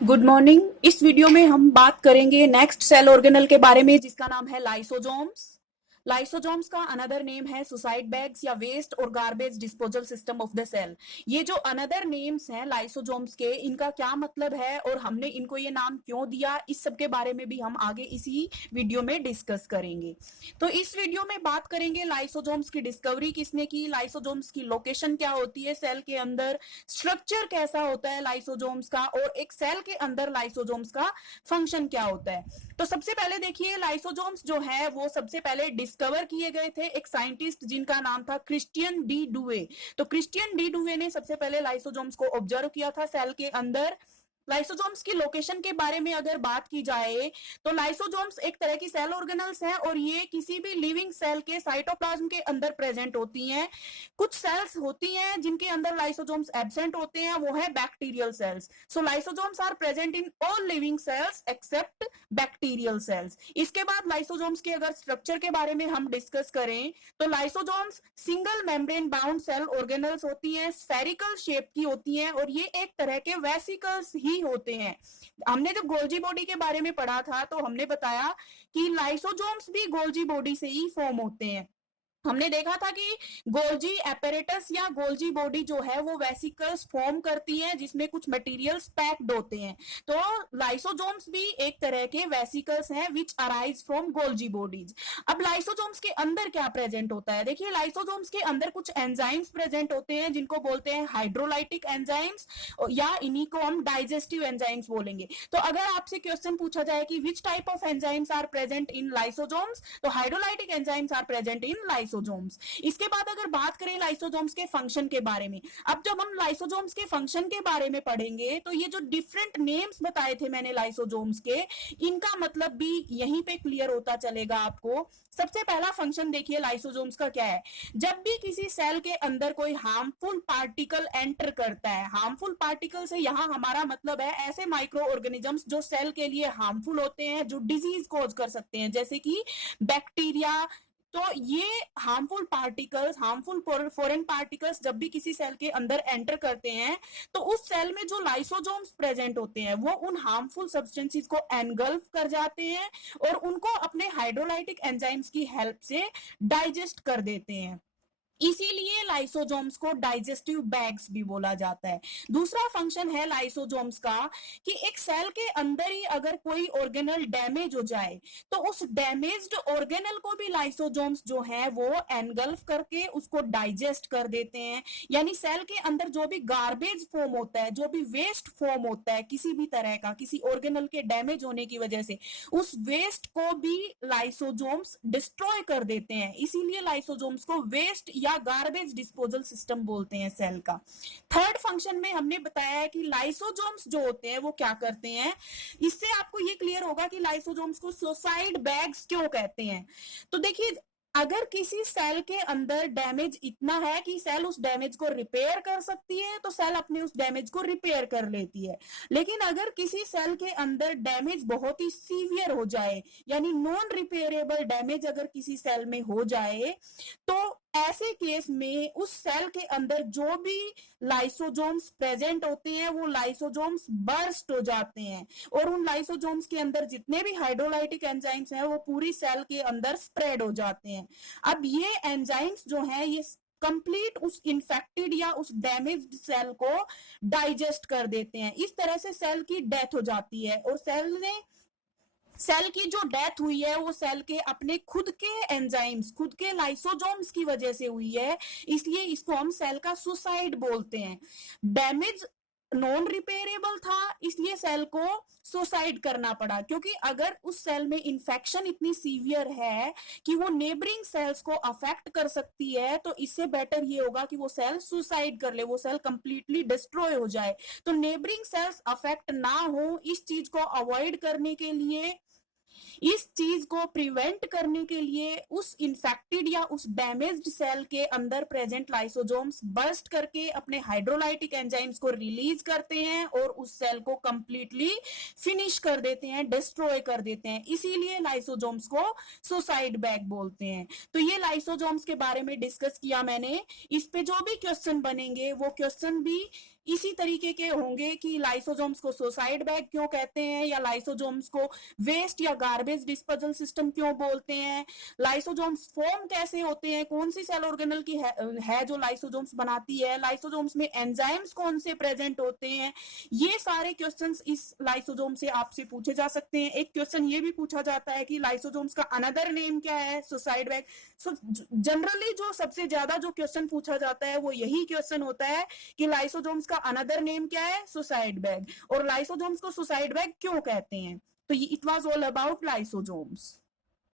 Good morning. इस video में हम बात करेंगे नेक्स्ट सेल ऑर्गेनल के बारे में जिसका नाम है लाइसोजोम्स। लाइसोजोम्स का अनदर नेम है सुसाइड बैग्स या वेस्ट और garbage disposal system of the cell. ये जो अनदर नेम्स हैं लाइसोजोम्स के, इनका क्या मतलब है और हमने इनको ये नाम क्यों दिया, इस सब के बारे में भी हम आगे इसी वीडियो में डिस्कस करेंगे। तो इस वीडियो में बात करेंगे लाइसोजोम्स की डिस्कवरी किसने की, लाइसोजोम्स की लोकेशन क्या होती है सेल के अंदर, स्ट्रक्चर कैसा होता है लाइसोजोम्स का, और एक सेल के अंदर लाइसोजोम्स का फंक्शन क्या होता है। तो सबसे पहले देखिए, लाइसोजोम्स जो है वो सबसे पहले डिस्कवर किए गए थे एक साइंटिस्ट जिनका नाम था क्रिश्चियन डी डुवे। तो क्रिश्चियन डी डुवे ने सबसे पहले लाइसोजोम्स को ऑब्जर्व किया था सेल के अंदर। लाइसोजोम्स की लोकेशन के बारे में अगर बात की जाए तो लाइसोजोम्स एक तरह की सेल ऑर्गेनल्स हैं और ये किसी भी लिविंग सेल के साइटोप्लाज्म के अंदर प्रेजेंट होती हैं। कुछ सेल्स होती हैं जिनके अंदर लाइसोजोम्स एब्सेंट होते हैं, वो है bacterial cells. So lysosomes are present in all living cells except bacterial cells. इसके बाद लाइसोजोम्स के अगर स्ट्रक्चर के बारे में हम डिस्कस करें तो lysosomes single membrane bound cell organelles होती हैं, स्फेरिकल शेप की होती हैं और ये एक तरह के वेसिकल्स ही होते हैं। हमने जब गोल्जी बॉडी के बारे में पढ़ा था तो हमने बताया कि लाइसोजोम्स भी गोल्जी बॉडी से ही फॉर्म होते हैं। हमने देखा था कि गोल्जी एपेरेटस या गोल्जी बॉडी जो है वो वेसिकल्स फॉर्म करती है जिसमें कुछ मटेरियल्स पैक्ड होते हैं। तो लाइसोजोम्स भी एक तरह के वेसिकल्स हैं विच अराइज फ्रॉम गोल्जी बॉडीज। अब लाइसोजोम्स के अंदर क्या प्रेजेंट होता है, देखिए लाइसोजोम्स के अंदर कुछ एंजाइम्स प्रेजेंट होते हैं जिनको बोलते हैं हाइड्रोलाइटिक एंजाइम्स या इन्हीं को हम डाइजेस्टिव एंजाइम्स बोलेंगे। तो अगर आपसे क्वेश्चन पूछा जाए कि which type of enzymes are present in lysosomes, तो hydrolytic enzymes are present in lysosomes. इसके बाद अगर बात करें लाइसोजोम्स के फंक्शन के बारे में, अब जब हम लाइसोजोम्स के फंक्शन के बारे में पढ़ेंगे तो ये जो डिफरेंट नेम्स बताए थे मैंने लाइसोजोम्स के, इनका मतलब भी यहीं पे क्लियर होता चलेगा आपको। सबसे पहला फंक्शन देखिए लाइसोजोम्स का क्या है। जब भी किसी सेल के अंदर कोई हार्मफुल पार्टिकल एंटर करता है, हार्मफुल पार्टिकल से यहां हमारा मतलब है ऐसे माइक्रो ऑर्गेनिजम्स जो सेल के लिए हार्मफुल होते हैं, जो डिजीज कॉज कर सकते हैं, जैसे कि बैक्टीरिया। तो ये harmful particles, harmful foreign particles जब भी किसी सेल के अंदर एंटर करते हैं तो उस सेल में जो लाइसोजोम्स प्रेजेंट होते हैं वो उन हार्मफुल सब्सटेंसेस को एनगल्फ कर जाते हैं और उनको अपने हाइड्रोलाइटिक एंजाइम्स की हेल्प से डाइजेस्ट कर देते हैं। इसीलिए लाइसोजोम्स को डाइजेस्टिव बैग्स भी बोला जाता है। दूसरा फंक्शन है लाइसोजोम्स का कि एक सेल के अंदर ही अगर कोई ऑर्गेनल डैमेज हो जाए तो उस डैमेज्ड ऑर्गेनल को भी लाइसोजोम्स जो है वो एनगल्फ करके उसको डाइजेस्ट कर देते हैं। यानी सेल के अंदर जो भी गार्बेज फॉर्म होता है, जो भी वेस्ट फॉर्म होता है किसी भी तरह का, किसी ऑर्गेनल के डैमेज होने की वजह से, उस वेस्ट को भी लाइसोजोम्स डिस्ट्रॉय कर देते हैं। इसीलिए लाइसोजोम्स को वेस्ट या गार्बेज डिस्पोजल सिस्टम बोलते हैं सेल का। थर्ड फंक्शन में हमने बताया है कि लाइसोजोम्स जो होते हैं वो क्या करते हैं। इससे आपको ये क्लियर होगा कि लाइसोजोम्स को सुसाइड बैग्स क्यों कहते हैं। तो देखिए, अगर किसी सेल के अंदर डैमेज इतना है कि सेल उस डैमेज को रिपेयर कर सकती है तो सेल अपने उस डैमेज को रिपेयर कर लेती है। लेकिन अगर किसी सेल के अंदर डैमेज बहुत ही सीवियर हो जाए, यानी नॉन रिपेयरेबल डैमेज अगर किसी सेल में हो जाए, तो ऐसे केस में उस सेल के अंदर जो भी लाइसोजोम्स प्रेजेंट होते हैं वो लाइसोजोम्स बर्स्ट हो जाते हैं और उन लाइसोजोम्स के अंदर जितने भी हाइड्रोलाइटिक एंजाइम्स हैं वो पूरी सेल के अंदर स्प्रेड हो जाते हैं। अब ये एंजाइम्स जो हैं ये कंप्लीट उस इंफेक्टेड या उस डैमेज्ड सेल को डाइजेस्ट कर देते हैं। इस तरह से सेल की डेथ हो जाती है और सेल की जो डेथ हुई है वो सेल के अपने खुद के एंजाइम्स, खुद के लाइसोजोम्स की वजह से हुई है। इसलिए इसको हम सेल का सुसाइड बोलते हैं। डैमेज नॉन रिपेयरेबल था इसलिए सेल को सुसाइड करना पड़ा, क्योंकि अगर उस सेल में इंफेक्शन इतनी सीवियर है कि वो नेबरिंग सेल्स को अफेक्ट कर सकती है, तो इससे बेटर ये होगा कि वो सेल सुसाइड कर ले, वो सेल कंप्लीटली डिस्ट्रॉय हो जाए। तो नेबरिंग सेल्स अफेक्ट ना हो, इस चीज को अवॉइड करने के लिए, इस चीज को प्रिवेंट करने के लिए उस इंफेक्टेड या उस डैमेज्ड सेल के अंदर प्रेजेंट लाइसोजोम्स बर्स्ट करके अपने हाइड्रोलाइटिक एंजाइम्स को रिलीज करते हैं और उस सेल को कंप्लीटली फिनिश कर देते हैं, डिस्ट्रॉय कर देते हैं। इसीलिए लाइसोजोम्स को सुसाइड बैग बोलते हैं। तो ये लाइसोजोम्स के बारे में डिस्कस किया मैंने। इस पे जो भी क्वेश्चन बनेंगे वो क्वेश्चन भी इसी तरीके के होंगे कि लाइसोसोम्स को सुसाइड बैग क्यों कहते हैं, या लाइसोसोम्स को वेस्ट या गार्बेज डिस्पोजल सिस्टम क्यों बोलते हैं, लाइसोसोम्स फॉर्म कैसे होते हैं, कौन सी सेल ऑर्गेनल की है जो लाइसोसोम्स बनाती है, लाइसोसोम्स में एंजाइम्स कौन से प्रेजेंट होते हैं, ये सारे क्वेश्चंस इस लाइसोसोम से आपसे पूछे जा सकते हैं। एक क्वेश्चन ये भी पूछा जाता है कि लाइसोसोम्स का अनदर नेम क्या है, सुसाइड बैग। सो जनरली जो सबसे ज्यादा जो क्वेश्चन पूछा जाता है वो यही क्वेश्चन होता है कि लाइसोसोम्स का अनदर नेम क्या है, सुसाइड बैग, और लाइसोसोम्स को सुसाइड बैग क्यों कहते हैं। तो it was all about lysosomes.